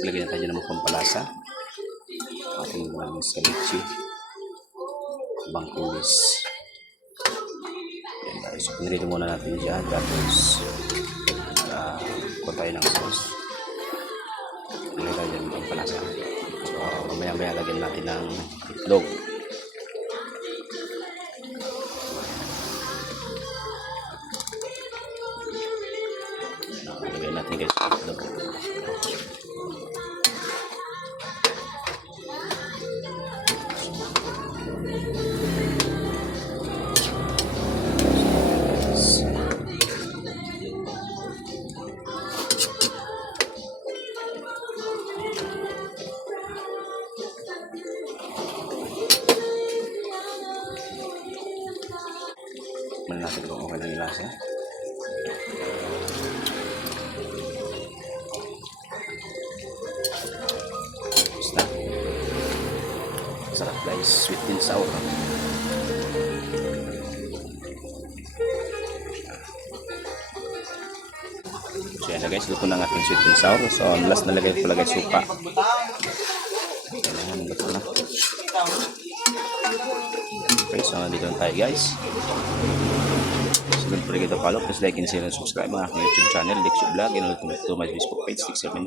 Ilagay natin dyan ng pampalasa. Ating mga skalitsi. Bangkulis. Yan guys. So, pinrito muna natin dyan. Tapos, kuha tayo ng sauce. Ilagay tayo dyan ng pampalasa. So, mamaya-maya lagyan natin ng itlog. Lagyan natin guys itlog. Tikman natin kung okay lang yung lasa. Basta. Sarap guys, sweet and sour. So yan na guys, luto na ang ating sweet and sour. So last na lagay ko lagay suka. Ayan, luto na. Okay, so nandito na tayo guys. So don't forget to follow, please like and share and subscribe ang aking YouTube channel, Dixie Vlog, and welcome to my Facebook page, Dixie Vlog.